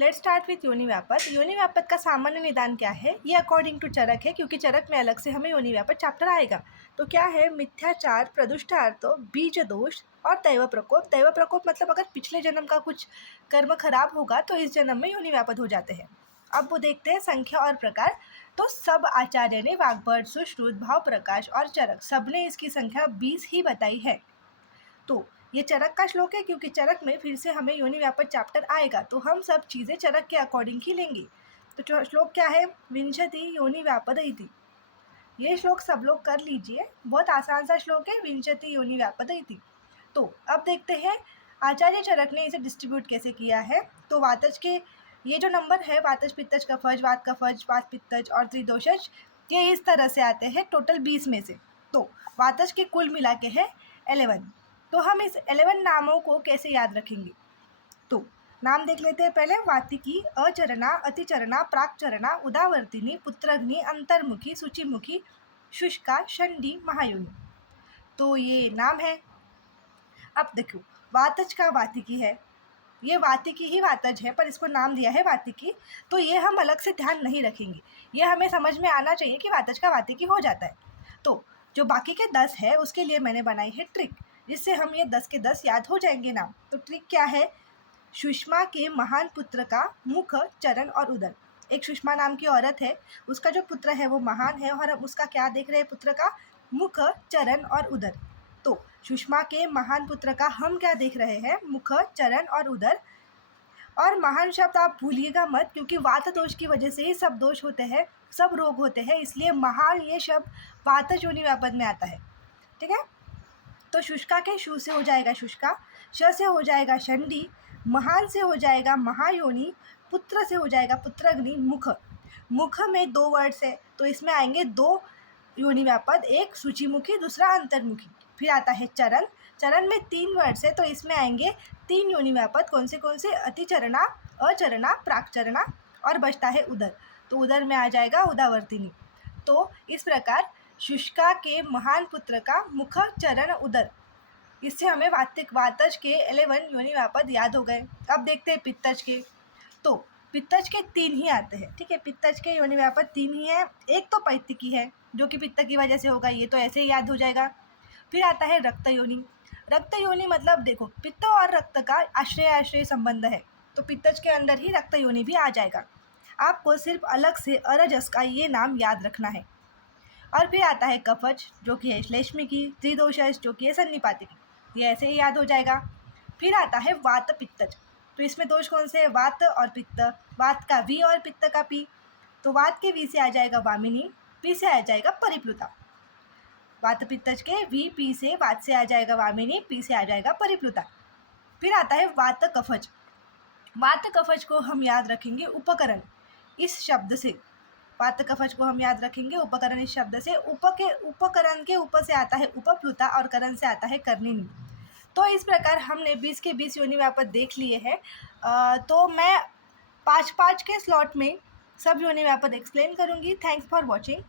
Let's start with योनि व्यापद। योनि व्यापद का सामान्य निदान क्या है? ये अकॉर्डिंग टू चरक है, क्योंकि चरक में अलग से हमें योनि व्यापद चैप्टर आएगा। तो क्या है? मिथ्याचार, प्रदुष्टार्थ, बीज दोष और दैव प्रकोप। दैव प्रकोप मतलब अगर पिछले जन्म का कुछ कर्म खराब होगा तो इस जन्म में योनि व्यापद हो जाते हैं। अब वो देखते हैं संख्या और प्रकार। तो सब आचार्य ने वाग्भट, सुश्रुत, भाव प्रकाश और चरक सबने इसकी संख्या 20 ही बताई है। तो ये चरक का श्लोक है, क्योंकि चरक में फिर से हमें योनि व्यापद चैप्टर आएगा, तो हम सब चीज़ें चरक के अकॉर्डिंग ही लेंगे। तो श्लोक क्या है? विंशति योनि व्यापद इति। ये श्लोक सब लोग कर लीजिए, बहुत आसान सा श्लोक है, विंशति योनि व्यापद इति। तो अब देखते हैं आचार्य चरक ने इसे डिस्ट्रीब्यूट कैसे किया है। तो वातज के ये जो नंबर है, वातज, पित्तज, कफज, वात कफज, वात पित्तज और त्रिदोषज, ये इस तरह से आते हैं टोटल 20 में से। तो वातज के कुल मिला के है 11। तो हम इस 11 नामों को कैसे याद रखेंगे? तो नाम देख लेते हैं पहले। वातिकी, अचरणा, अतिचरणा, प्राक्चरणा, उदावर्तिनी, पुत्रग्नि, अंतर्मुखी, सूचिमुखी, शुष्का, षंडी, महायोनि। तो ये नाम है। अब देखो, वातज का वातिकी है, ये वातिकी ही वातज है, पर इसको नाम दिया है वातिकी। तो ये हम अलग से ध्यान नहीं रखेंगे, ये हमें समझ में आना चाहिए कि वातज का वातिकी हो जाता है। तो जो बाकी के 10 है उसके लिए मैंने बनाई है ट्रिक, जिससे हम ये 10 के 10 याद हो जाएंगे नाम। तो ट्रिक क्या है? सुषमा के महान पुत्र का मुख, चरण और उदर। एक सुषमा नाम की औरत है, उसका जो पुत्र है वो महान है, और हम उसका क्या देख रहे हैं? पुत्र का मुख, चरण और उदर। तो सुषमा के महान पुत्र का हम क्या देख रहे हैं? मुख, चरण और उदर। और महान शब्द आप भूलिएगा मत, क्योंकि वात दोष की वजह से ही सब दोष होते हैं, सब रोग होते हैं, इसलिए महान ये शब्द वातज योनि व्यापद में आता है। ठीक है? तो शुष्का के शु से हो जाएगा शुष्का, श से हो जाएगा षंडी, महान से हो जाएगा महायोनि, पुत्र से हो जाएगा पुत्रग्नि, मुख। मुख में 2 वर्ड्स है, तो इसमें आएंगे 2 योनि व्यापद, एक सूचिमुखी, दूसरा अंतर्मुखी। फिर आता है चरण, चरण में 3 वर्ड्स है, तो इसमें आएंगे 3 योनि व्यापद। कौन से? अतिचरणा, अचरणा, प्राक्चरणा और बचता है उदर। तो उदर में आ जाएगा उदावर्तिनी। तो इस प्रकार शुष्का के महान पुत्र का मुख, चरण, उदर, इससे हमें वातज के 11 योनि व्यापद याद हो गए। अब देखते हैं पित्तज के। तो पित्तज के 3 ही आते हैं। ठीक है? पित्तज के योनि व्यापद 3 ही है। एक तो पैत्तिकी है, जो कि पित्त की वजह से होगा, ये तो ऐसे ही याद हो जाएगा। फिर आता है रक्त योनि। रक्त योनि मतलब देखो, पित्त और रक्त का आश्रय संबंध है, तो पित्तज के अंदर ही रक्त योनि भी आ जाएगा। आपको सिर्फ अलग से अरजस का ये नाम याद रखना है। और फिर आता है कफज, जो कि है श्लेष्मी की, त्रिदोषज, जो कि है सन्निपातिकी, ये ऐसे ही याद हो जाएगा। फिर आता है वात पित्तज। तो इसमें दोष कौन से है? वात और पित्त। वात का वी और पित्त का पी। तो वात के वी से आ जाएगा वामिनी, पी से आ जाएगा परिप्लुता। वात पित्तज के वी, पी से, वात से आ जाएगा वामिनी, पी से आ जाएगा परिप्लुता। फिर आता है वात कफज। वात कफज को हम याद रखेंगे उपकरण, इस शब्द से। वात कफज को हम याद रखेंगे उपकरण, इस शब्द से। उपकरण के ऊपर से आता है उपप्लुता और करण से आता है कर्णिनी। तो इस प्रकार हमने 20 के 20 योनि व्यापद देख लिए हैं। तो मैं 5-5 के स्लॉट में सब योनि व्यापद एक्सप्लेन करूँगी। Thanks for watching.